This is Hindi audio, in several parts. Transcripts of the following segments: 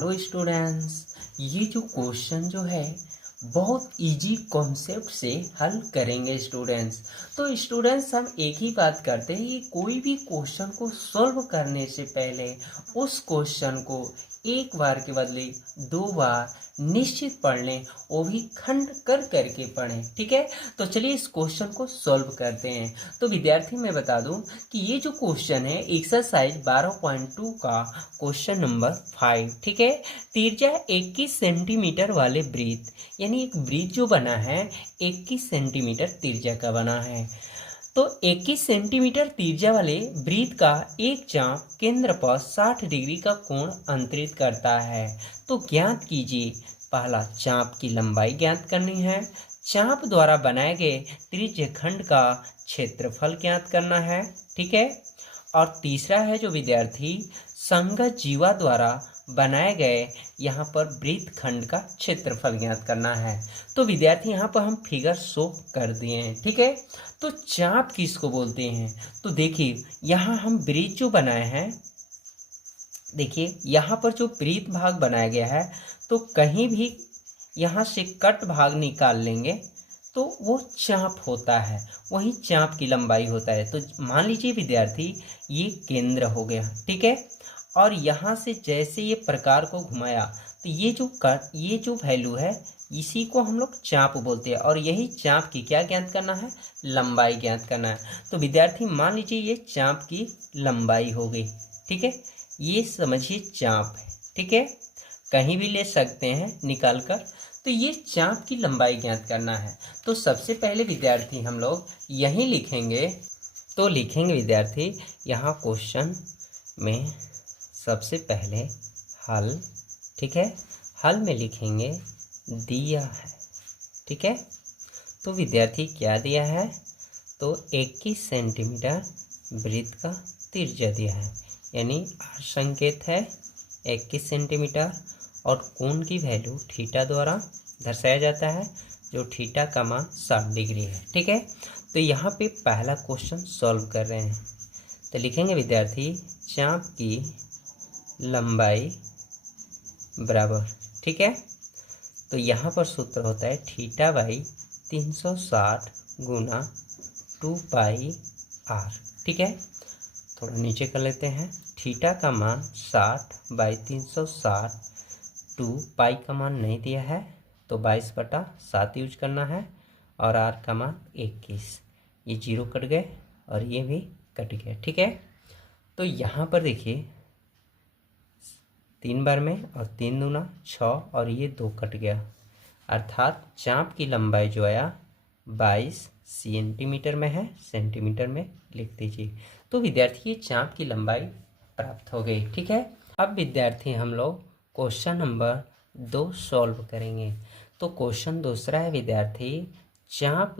हेलो स्टूडेंट्स, ये जो क्वेश्चन जो है बहुत इजी कॉन्सेप्ट से हल करेंगे स्टूडेंट्स। तो स्टूडेंट्स हम एक ही बात करते हैं कि कोई भी क्वेश्चन को सॉल्व करने से पहले उस क्वेश्चन को एक बार के बदले दो बार निश्चित पढ़ लें, वो भी खंड कर करके पढ़ें। ठीक है, तो चलिए इस क्वेश्चन को सॉल्व करते हैं। तो विद्यार्थी मैं बता दूं कि ये जो क्वेश्चन है एक्सरसाइज 12.2 का क्वेश्चन नंबर 5। ठीक है, त्रिज्या 21 सेंटीमीटर वाले वृत्त, यानी एक वृत्त जो बना है 21 सेंटीमीटर त्रिज्या का बना है। तो 21 सेंटीमीटर त्रिज्या वाले वृत्त का एक चाप केंद्र पर 60 डिग्री का कोण अंतरित करता है। तो ज्ञात कीजिए, पहला चाप की लंबाई ज्ञात करनी है, चाप द्वारा बनाए गए त्रिज्य खंड का क्षेत्रफल ज्ञात करना है। ठीक है, और तीसरा है जो विद्यार्थी संगत जीवा द्वारा बनाए गए यहाँ पर वृत्त खंड का क्षेत्रफल ज्ञात करना है। तो विद्यार्थी यहाँ पर हम फिगर शो कर दिए हैं। ठीक है, तो चाप किसको बोलते हैं? तो देखिए यहाँ हम वृत्त जो बनाए हैं, देखिए यहाँ पर जो वृत्त भाग बनाया गया है, तो कहीं भी यहाँ से कट भाग निकाल लेंगे तो वो चाप होता है, वही चाप की लंबाई होता है। तो मान लीजिए विद्यार्थी ये केंद्र हो गया। ठीक है, और यहाँ से जैसे ये प्रकार को घुमाया तो ये जो वैल्यू है इसी को हम लोग चाप बोलते हैं, और यही चाप की क्या ज्ञात करना है? लंबाई ज्ञात करना है। तो विद्यार्थी मान लीजिए ये चाप की लंबाई हो गई। ठीक है, ये समझिए चाप है। ठीक है, कहीं भी ले सकते हैं निकाल कर। तो ये चाप की लंबाई ज्ञात करना है। तो सबसे पहले विद्यार्थी हम लोग यहीं लिखेंगे। तो लिखेंगे विद्यार्थी यहाँ क्वेश्चन में सबसे पहले हल। ठीक है, हल में लिखेंगे दिया है। ठीक है, तो विद्यार्थी क्या दिया है? तो 21 सेंटीमीटर वृत्त का त्रिज्या दिया है, यानी आर संकेत है 21 सेंटीमीटर, और कोण की वैल्यू थीटा द्वारा दर्शाया जाता है, जो थीटा का मान 60 डिग्री है। ठीक है, तो यहाँ पे पहला क्वेश्चन सॉल्व कर रहे हैं। तो लिखेंगे विद्यार्थी चाप की लंबाई बराबर। ठीक है, तो यहाँ पर सूत्र होता है थीटा बाई 360 गुना 2 पाई आर। ठीक है, थोड़ा नीचे कर लेते हैं। थीटा का मान 60 बाई 360, 2 पाई का मान नहीं दिया है तो 22/7 यूज करना है, और आर का मान 21। ये जीरो कट गए और ये भी कट गया। ठीक है, तो यहाँ पर देखिए 3 बार में, और 3 दूना 6, और ये 2 कट गया, अर्थात चाप की लंबाई जो आया 22 सेंटीमीटर में है, सेंटीमीटर में लिख दीजिए। तो विद्यार्थी ये चाप की लंबाई प्राप्त हो गई। ठीक है, अब विद्यार्थी हम लोग क्वेश्चन नंबर 2 सॉल्व करेंगे। तो क्वेश्चन दूसरा है विद्यार्थी चाप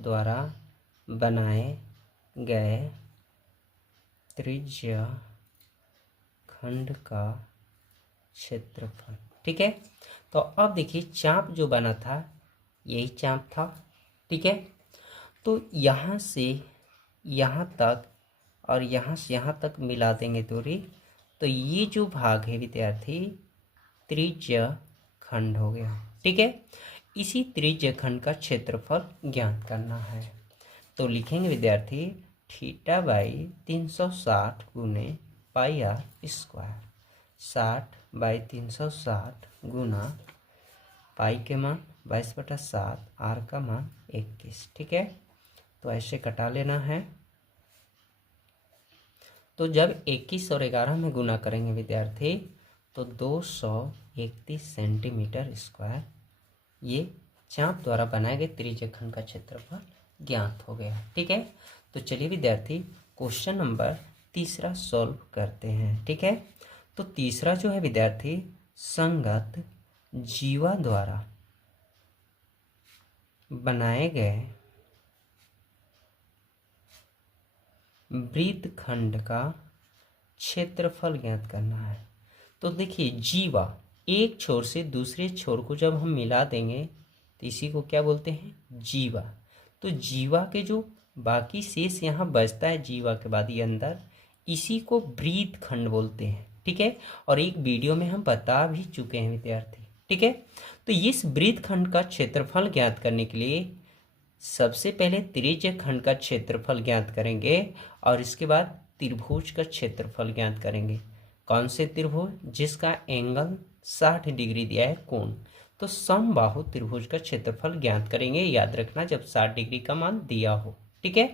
द्वारा बनाए गए त्रिज्या खंड का क्षेत्रफल। ठीक है, तो अब देखिए चाप जो बना था यही चाप था। ठीक है, तो यहाँ से यहाँ तक और यहाँ से यहाँ तक मिला देंगे दूरी, तो ये जो भाग है विद्यार्थी त्रिज्या खंड हो गया। ठीक है, इसी त्रिज्या खंड का क्षेत्रफल ज्ञात करना है। तो लिखेंगे विद्यार्थी थीटा बाई 360 गुने पाई आर स्क्वायर, 60 बाई 360 गुना पाई के मान 22/7, आर का मान 21। ठीक है, तो ऐसे कटा लेना है। तो जब 21 और 11 में गुना करेंगे विद्यार्थी तो 231 सेंटीमीटर स्क्वायर ये चाप द्वारा बनाए गए त्रिज्या खंड का क्षेत्रफल ज्ञात हो गया। ठीक है, तो चलिए विद्यार्थी क्वेश्चन नंबर तीसरा सॉल्व करते हैं। ठीक है, तो तीसरा जो है विद्यार्थी संगत जीवा द्वारा बनाए गए वृत्त खंड का क्षेत्रफल ज्ञात करना है। तो देखिए जीवा, एक छोर से दूसरे छोर को जब हम मिला देंगे तो इसी को क्या बोलते हैं? जीवा। तो जीवा के जो बाकी शेष यहाँ बचता है जीवा के बाद ये अंदर, इसी को वृत्त खंड बोलते हैं। ठीक ठीक है, और एक वीडियो में हम बता भी चुके हैं विद्यार्थी। ठीक है, तो इस वृत्तखंड का क्षेत्रफल ज्ञात करने के लिए सबसे पहले त्रिज्य खंड का क्षेत्रफल ज्ञात करेंगे और इसके बाद त्रिभुज का क्षेत्रफल ज्ञात करेंगे। कौन से त्रिभुज? जिसका एंगल 60 डिग्री दिया है कोण, तो समबाहु त्रिभुज का क्षेत्रफल ज्ञात करेंगे। याद रखना जब 60 डिग्री का मान दिया हो। ठीक है,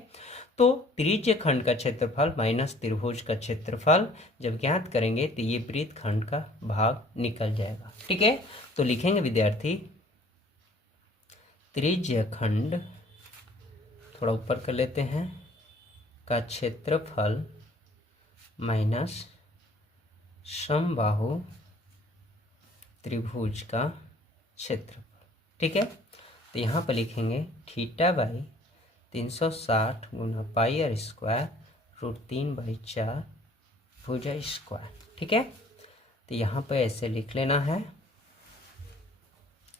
तो त्रिज्य खंड का क्षेत्रफल माइनस त्रिभुज का क्षेत्रफल जब ज्ञात करेंगे तो ये वृत्तखंड का भाग निकल जाएगा। ठीक है, तो लिखेंगे विद्यार्थी त्रिज्य खंड, थोड़ा ऊपर कर लेते हैं, का क्षेत्रफल माइनस समबाहु त्रिभुज का क्षेत्रफल। ठीक है, तो यहाँ पर लिखेंगे थीटा बाई 360 गुना पाई आर स्क्वायर रूट 3/4 भुजा स्क्वायर। ठीक है, तो यहाँ पर ऐसे लिख लेना है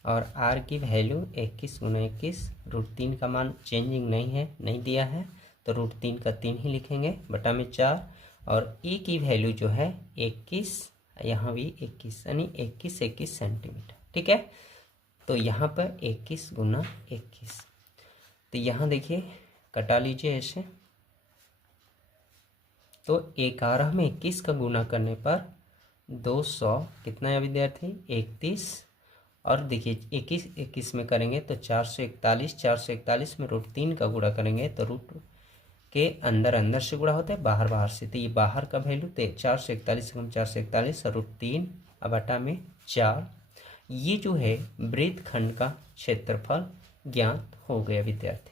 और आर की वैल्यू 21 गुना 21, रूट 3 का मान चेंजिंग नहीं है, नहीं दिया है, तो रूट 3 का 3 ही लिखेंगे बटा में 4, और ए की वैल्यू जो है 21, यहाँ भी 21 यानी 21 सेंटीमीटर। ठीक है, तो यहाँ पर 21 गुना 21, तो यहाँ देखिए कटा लीजिए ऐसे, तो 11 में 21 का गुना करने पर 200 कितना है विद्यार्थी? 31, और देखिए 21 में करेंगे तो 441 में रूट 3 का गुणा करेंगे तो रूट के अंदर से गुणा होता है, बाहर से, तो ये बाहर का वैल्यू 441 कम 441 और रूट 3 बटा में 4, ये जो है वृत्तखंड का क्षेत्रफल ज्ञात हो गया विद्यार्थी।